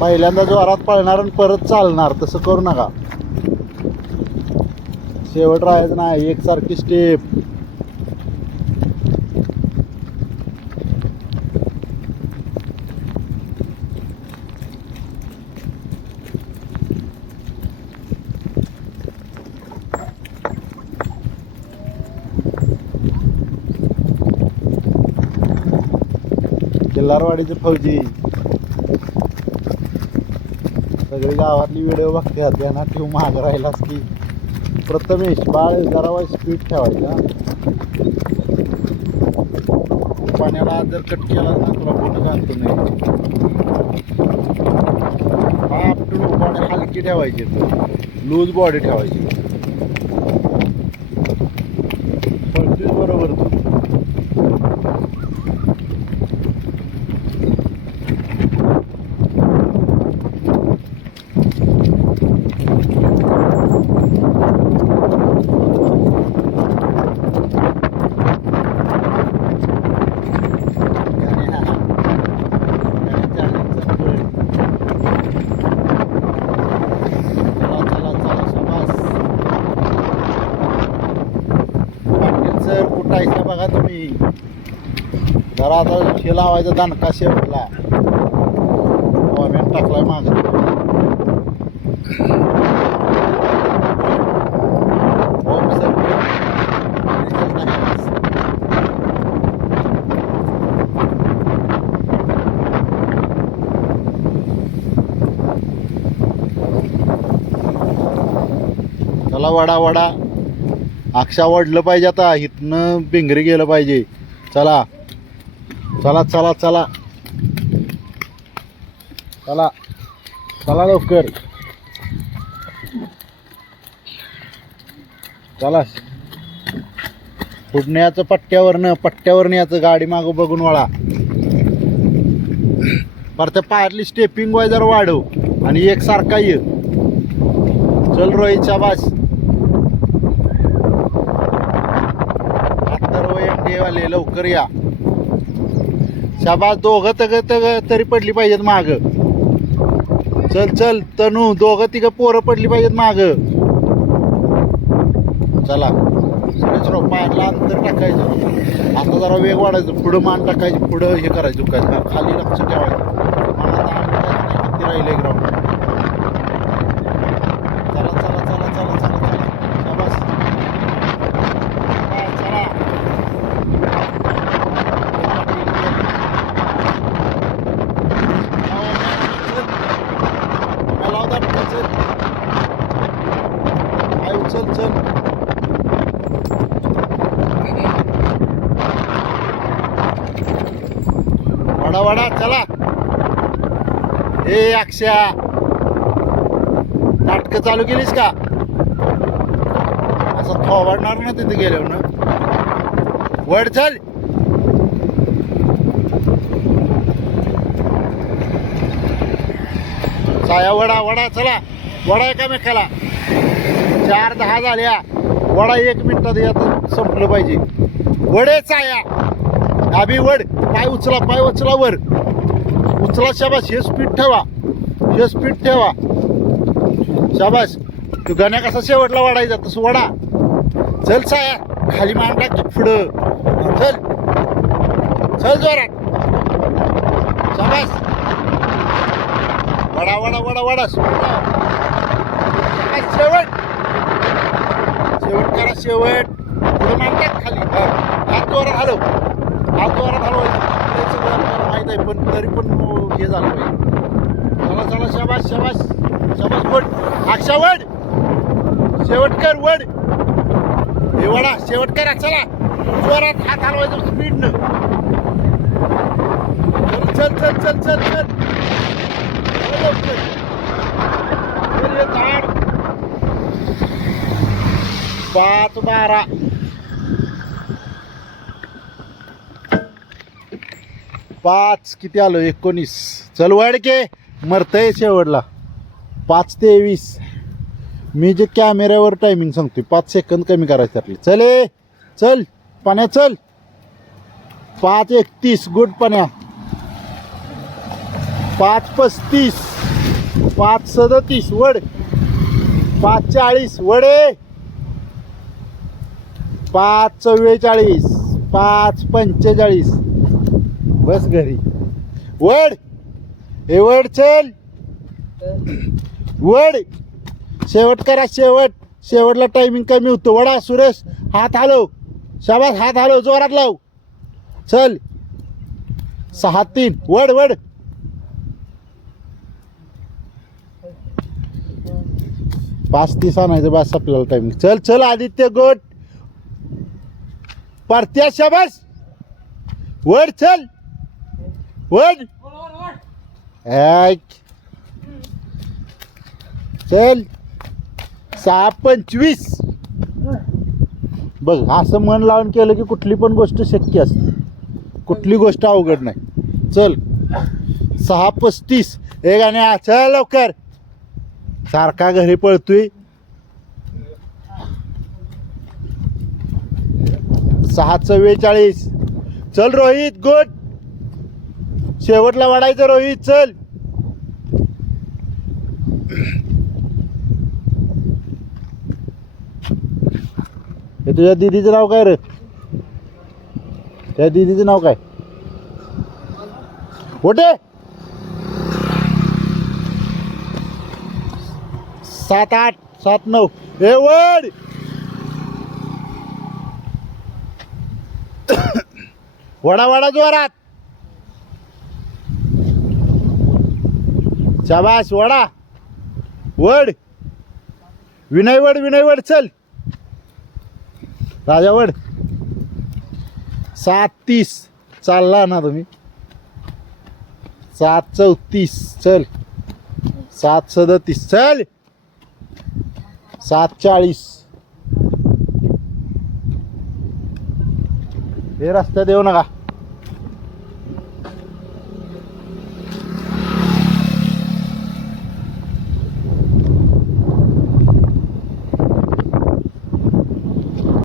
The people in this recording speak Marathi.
पहिल्यांदा जोरात पळणार आणि परत चालणार, तसं करू नका. शेवट राहायचं नाही, एकसारखी स्टेप. किल्लारवाडीचे फौजी सगळी गावातली व्हिडिओ बघतात, त्यांना ठेव महाग राहिलास की. प्रथमेश बाळ जरा स्पीड ठेवायचा. पाण्याला जर कट केला ना तुला बोट घालतो नाही. बॉडी हलकी ठेवायची, लूज बॉडी ठेवायची. पळतोय बरोबर तू. कुठायचं बघा तुम्ही जरा. आता शे लावायचा दणका शेवटला. कॉमेंट टाकलाय माग. चला वडा वडा. अक्षा वडलं पाहिजे आता. इथनं भिंगरी गेलं पाहिजे. चला चला चला चला चला चला लवकर चला. पुढण्याचं पट्ट्यावरनं याचं गाडी मागं बघून वळा. पर त्या पायातली स्टेपिंग वाय जर वाढव आणि एकसारखा ये. चल रोहित शाबास. वाले लवकर या. शाबास. दोघं तरी पडली पाहिजेत माग. चल चल तनू. दोघं तिघं पोरं पडली पाहिजेत माग. चला सुरेशराव पायातला अंतर टाकायचं. आता जरा वेग वाढायचं. पुढं मान टाकायची. पुढं हे करायचं चुकायचं. खाली लक्ष ठेवायचं. मनात किती राहिले ग्राउंड. चला चला चला चला चला चला. शाबास. चला. चल चल. वडा वडा चला. ए अक्षा नाटकं चालू केलीस का? असं थोवाडणार ना तिथे गेल्यावर ना. वड चल. साया वडा वडा चला. वडा एकामेकाला. 4:10 झाल्या. वडा 1 मिनिटात यात संपलं पाहिजे. वडे चाया. आभी वड. पाय उचला. पाय उचला वर. उचला. शाबास. हे स्पीड ठेवा. हे स्पीड ठेवा. शाबास. तू गाण्या कसा शेवटला वाढायचा तसं वडा. चल साया. खाली मान टाक पुढं. चल चल जोरात. शाबास. वडा वडा वडा वडा. शेवट. शेवट करा. शेवट. पुढं मान टाक खाली. हात जोरात हलव. हात जोरात हलवायचं. सगळं माहीत आहे पण तरी पण हे झालं पाहिजे. चला चला. शाबास शाबास शाबास. वड. अक्षा वड. शेवट कर. वड. हे वडा. शेवट करा. चला जोरात हात हलवायचं स्पीडनं. चल चल चल चल चल. झाड. 5:12. 5 किती आलो? 19. चल वाढके. मरतय शेवटला. 5:23. मी जे कॅमेऱ्यावर टायमिंग सांगतोय 5 सेकंद कमी करायचं आपली. चले चल पाण्या चल. 5:31. गुड पाण्या. 5:35, 5:37 वड, 5:40 वडे, 5:44, 5:45 बस घरी. वड हे वड चल वड. शेवट करा शेवट. शेवटला टायमिंग कमी होतो. वडा सुरेश हात हलव. शाबास हात हलव जोरात लाव. चल 6:03 वड वड. 5:30 आणायचं बस आपल्याला टायमिंग. चल चल आदित्य गोट परत्या शाबास. वड चल वड. ऐक चल 6:25 बघ. असं मन लावून केलं की कुठली पण गोष्ट शक्य असते. कुठली गोष्ट अवघड नाही. चल 6:35 हे गाण्या चल लवकर. सारखा घरी पळतोय. 6:44 चल रोहित गुड. शेवटला वाढायचं रोहित चल. हे तुझ्या दीदीचं नाव काय रे? त्या दीदीचं नाव काय? ओटे 7:08 7:09 हे वड. वडा वडा जोरात. शाबास वडा वड. विनय वड चल. राजा वड. 7:30 चालला ना तुम्ही. 7:34 चल. 7:37 चल. 7:40 हे रस्त्यात येऊ नका.